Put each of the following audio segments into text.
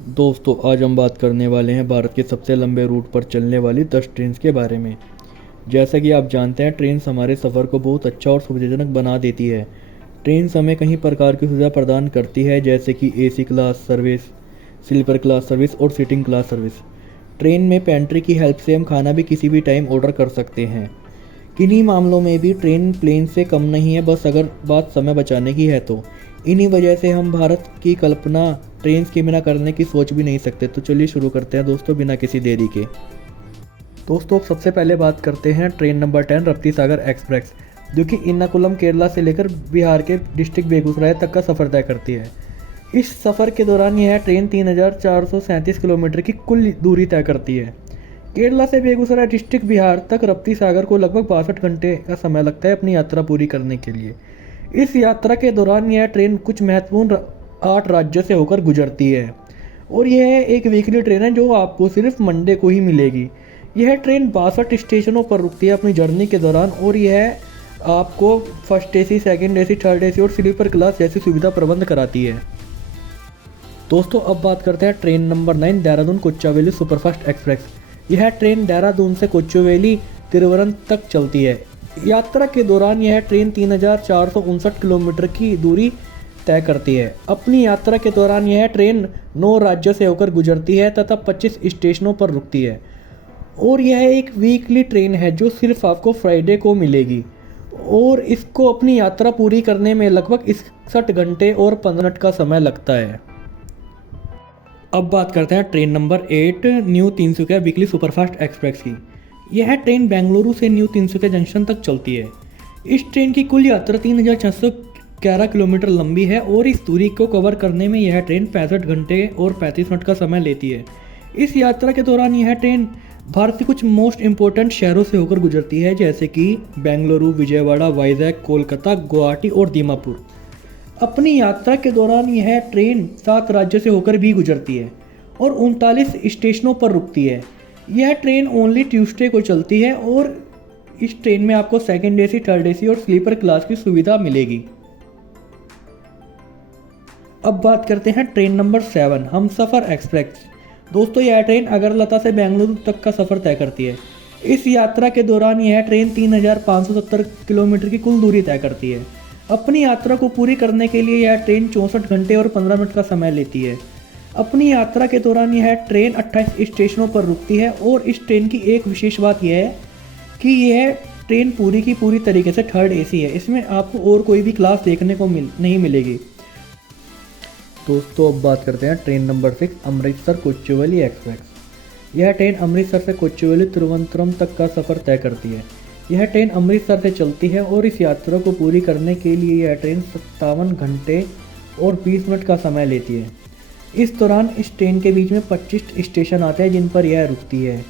दोस्तों आज हम बात करने वाले हैं भारत के सबसे लंबे रूट पर चलने वाली 10 ट्रेन के बारे में। जैसा कि आप जानते हैं ट्रेन हमारे सफ़र को बहुत अच्छा और सुविधाजनक बना देती है। ट्रेन हमें कई प्रकार की सुविधा प्रदान करती है जैसे कि AC class service, sleeper class service और सीटिंग क्लास सर्विस। ट्रेन में पेंट्री की हेल्प से हम खाना भी किसी भी टाइम ऑर्डर कर सकते हैं। किन्हीं मामलों में भी ट्रेन प्लेन से कम नहीं है, बस अगर बात समय बचाने की है तो। इन्हीं वजह से हम भारत की कल्पना ट्रेन के बिना करने की सोच भी नहीं सकते। तो चलिए शुरू करते हैं दोस्तों बिना किसी देरी के। दोस्तों सबसे पहले बात करते हैं ट्रेन नंबर 10 रप्ती सागर एक्सप्रेस, जो कि इर्नाकुलम केरला से लेकर बिहार के डिस्ट्रिक्ट बेगूसराय तक का सफ़र तय करती है। इस सफ़र के दौरान यह ट्रेन 3437 किलोमीटर की कुल दूरी तय करती है। केरला से बेगूसराय डिस्ट्रिक्ट बिहार तक रप्ती सागर को लगभग 62 घंटे का समय लगता है अपनी यात्रा पूरी करने के लिए। इस यात्रा के दौरान यह ट्रेन कुछ महत्वपूर्ण 8 राज्यों से होकर गुजरती है और यह एक वीकली ट्रेन है जो आपको सिर्फ मंडे को ही मिलेगी। यह ट्रेन 62 स्टेशनों पर रुकती है अपनी जर्नी के दौरान और यह आपको first AC, second AC, third AC और स्लीपर क्लास जैसी सुविधा प्रबंध कराती है। दोस्तों अब बात करते हैं train number 9 Dehradun Kochuveli superfast express. यह ट्रेन देहरादून से कोचुवेली तिरुवनंतपुरम तक चलती है। यात्रा के दौरान यह ट्रेन 3459 किलोमीटर की दूरी तय करती है। अपनी यात्रा के दौरान यह ट्रेन 9 राज्यों से होकर गुजरती है तथा 25 स्टेशनों पर रुकती है और यह एक वीकली ट्रेन है जो सिर्फ आपको फ्राइडे को मिलेगी और इसको अपनी यात्रा पूरी करने में लगभग 61 घंटे और 15 मिनट का समय लगता है। अब बात करते हैं train number 8 new Tinsukia weekly superfast express की। यह ट्रेन बेंगलुरु से न्यू तिनसुकिया जंक्शन तक चलती है। इस ट्रेन की कुल यात्रा 3611 किलोमीटर लंबी है और इस दूरी को कवर करने में यह ट्रेन 65 घंटे और 35 मिनट का समय लेती है। इस यात्रा के दौरान यह ट्रेन भारत के कुछ मोस्ट इम्पोर्टेंट शहरों से होकर गुजरती है जैसे कि बेंगलुरु, विजयवाड़ा, वाइजैक, कोलकाता, गुवाहाटी और दीमापुर। अपनी यात्रा के दौरान यह ट्रेन 7 राज्यों से होकर भी गुजरती है और 39 स्टेशनों पर रुकती है। यह ट्रेन ओनली ट्यूसडे को चलती है और इस ट्रेन में आपको सेकंड एसी, थर्ड एसी और स्लीपर क्लास की सुविधा मिलेगी। अब बात करते हैं ट्रेन नंबर 7 हमसफ़र एक्सप्रेस। दोस्तों यह ट्रेन अगरतला से बेंगलुरु तक का सफ़र तय करती है। इस यात्रा के दौरान यह ट्रेन 3570 किलोमीटर की कुल दूरी तय करती है। अपनी यात्रा को पूरी करने के लिए यह ट्रेन 64 घंटे और 15 मिनट का समय लेती है। अपनी यात्रा के दौरान यह ट्रेन 28 स्टेशनों पर रुकती है और इस ट्रेन की एक विशेष बात यह है कि यह ट्रेन पूरी की पूरी तरीके से थर्ड एसी है। इसमें आपको और कोई भी क्लास देखने को नहीं मिलेगी। दोस्तों अब बात करते हैं train number 6 Amritsar Kochuveli express. यह ट्रेन अमृतसर से कोचुवेली तिरुवनंतपुरम तक का सफ़र तय करती है। यह ट्रेन अमृतसर से चलती है और इस यात्रा को पूरी करने के लिए यह ट्रेन 57 घंटे और 20 मिनट का समय लेती है। इस दौरान इस ट्रेन के बीच में 25 स्टेशन आते हैं जिन पर यह रुकती है।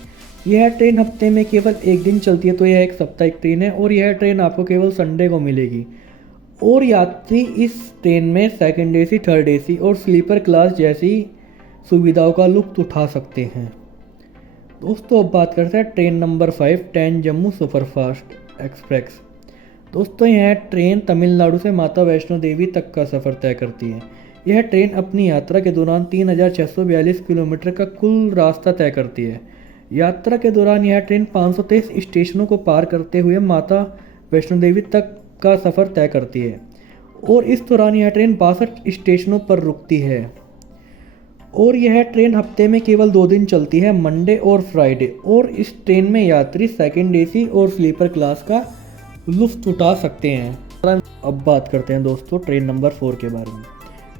यह ट्रेन हफ्ते में केवल एक दिन चलती है तो यह एक साप्ताहिक ट्रेन है और यह ट्रेन आपको केवल संडे को मिलेगी और यात्री इस ट्रेन में सेकंड एसी, थर्ड एसी और स्लीपर क्लास जैसी सुविधाओं का लुत्फ उठा सकते हैं। दोस्तों अब बात करते हैं train number 5 10 Jammu superfast express. दोस्तों यह ट्रेन तमिलनाडु से माता वैष्णो देवी तक का सफ़र तय करती है। यह ट्रेन अपनी यात्रा के दौरान 3642 किलोमीटर का कुल रास्ता तय करती है। यात्रा के दौरान यह ट्रेन 523 स्टेशनों को पार करते हुए माता वैष्णो देवी तक का सफ़र तय करती है और इस दौरान यह ट्रेन 62 स्टेशनों पर रुकती है और यह ट्रेन हफ्ते में केवल 2 दिन चलती है, मंडे और फ्राइडे, और इस ट्रेन में यात्री सेकंड एसी और स्लीपर क्लास का लुत्फ उठा सकते हैं। अब बात करते हैं दोस्तों ट्रेन नंबर 4 के बारे में,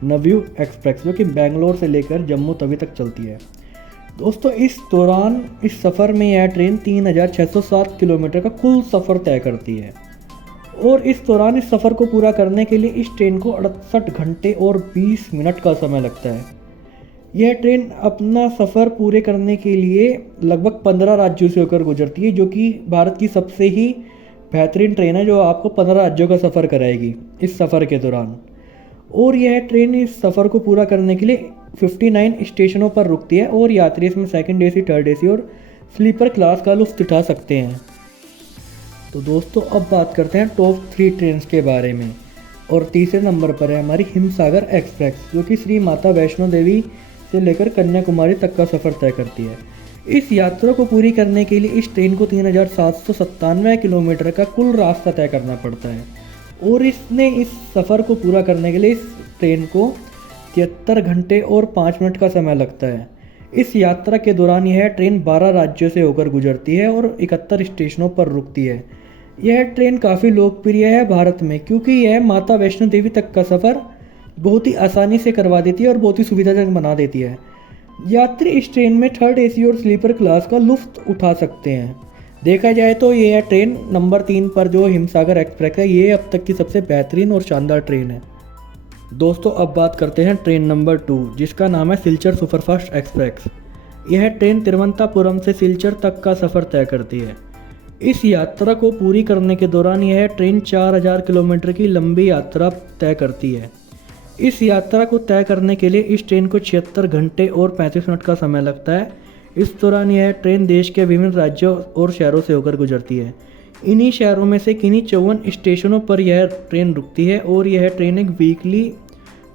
नवयू एक्सप्रेस, जो कि बेंगलोर से लेकर जम्मू तवी तक चलती है। दोस्तों इस दौरान इस सफ़र में यह ट्रेन 3607 किलोमीटर का कुल सफ़र तय करती है और इस दौरान इस सफ़र को पूरा करने के लिए इस ट्रेन को 68 घंटे और 20 मिनट का समय लगता है। यह ट्रेन अपना सफ़र पूरे करने के लिए लगभग 15 राज्यों से होकर गुजरती है, जो कि भारत की सबसे ही बेहतरीन ट्रेन है जो आपको 15 राज्यों का सफ़र कराएगी इस सफ़र के दौरान। और यह ट्रेन इस सफ़र को पूरा करने के लिए 59 स्टेशनों पर रुकती है और यात्री इसमें सेकंड एसी, थर्ड एसी और स्लीपर क्लास का लुत्फ उठा सकते हैं। तो दोस्तों अब बात करते हैं टॉप 3 ट्रेन के बारे में और तीसरे नंबर पर है हमारी हिमसागर एक्सप्रेस, जो कि श्री माता वैष्णो देवी से लेकर कन्याकुमारी तक का सफ़र तय करती है। इस यात्रा को पूरी करने के लिए इस ट्रेन को 3797 किलोमीटर का कुल रास्ता तय करना पड़ता है और इस सफ़र को पूरा करने के लिए इस ट्रेन को 73 घंटे और 5 मिनट का समय लगता है। इस यात्रा के दौरान यह ट्रेन 12 राज्यों से होकर गुजरती है और 71 स्टेशनों पर रुकती है। यह ट्रेन काफ़ी लोकप्रिय है भारत में, क्योंकि यह माता वैष्णो देवी तक का सफ़र बहुत ही आसानी से करवा देती है और बहुत ही सुविधाजनक बना देती है। यात्री इस ट्रेन में 3rd AC और स्लीपर क्लास का लुत्फ़ उठा सकते हैं। देखा जाए तो यह ट्रेन नंबर 3 पर जो हिमसागर एक्सप्रेस है, ये अब तक की सबसे बेहतरीन और शानदार ट्रेन है। दोस्तों अब बात करते हैं ट्रेन नंबर 2, जिसका नाम है सिलचर सुपरफास्ट एक्सप्रेस। यह ट्रेन तिरुवनंतपुरम से सिलचर तक का सफ़र तय करती है। इस यात्रा को पूरी करने के दौरान यह ट्रेन 4000 किलोमीटर की लंबी यात्रा तय करती है। इस यात्रा को तय करने के लिए इस ट्रेन को 76 घंटे और 35 मिनट का समय लगता है। इस दौरान यह ट्रेन देश के विभिन्न राज्यों और शहरों से होकर गुजरती है। इन्हीं शहरों में से किन्हीं 54 स्टेशनों पर यह ट्रेन रुकती है और यह ट्रेन एक वीकली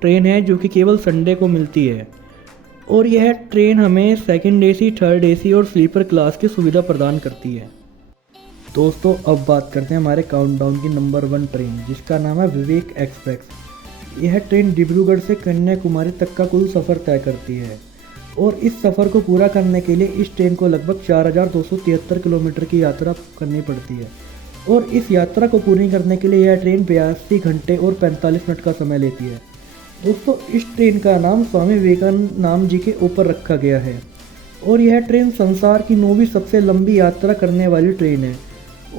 ट्रेन है जो कि केवल संडे को मिलती है और यह ट्रेन हमें 2nd AC, 3rd AC और स्लीपर क्लास की सुविधा प्रदान करती है। दोस्तों अब बात करते हैं हमारे काउंटडाउन की नंबर 1 ट्रेन, जिसका नाम है विवेक एक्सप्रेस। यह ट्रेन डिब्रूगढ़ से कन्याकुमारी तक का कुल सफ़र तय करती है और इस सफ़र को पूरा करने के लिए इस ट्रेन को लगभग 4273 किलोमीटर की यात्रा करनी पड़ती है और इस यात्रा को पूरी करने के लिए यह ट्रेन 82 घंटे और 45 मिनट का समय लेती है। दोस्तों इस ट्रेन का नाम स्वामी विवेकानंद जी के ऊपर रखा गया है और यह ट्रेन संसार की 9वीं सबसे लंबी यात्रा करने वाली ट्रेन है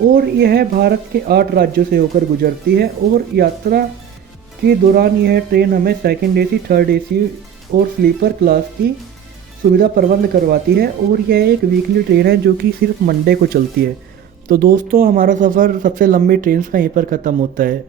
और यह भारत के 8 राज्यों से होकर गुजरती है और यात्रा के दौरान यह ट्रेन हमें 2nd AC, 3rd AC और स्लीपर क्लास की सुविधा प्रबंध करवाती है और यह एक वीकली ट्रेन है जो कि सिर्फ मंडे को चलती है। तो दोस्तों हमारा सफ़र सबसे लंबी ट्रेन का यहीं पर ख़त्म होता है।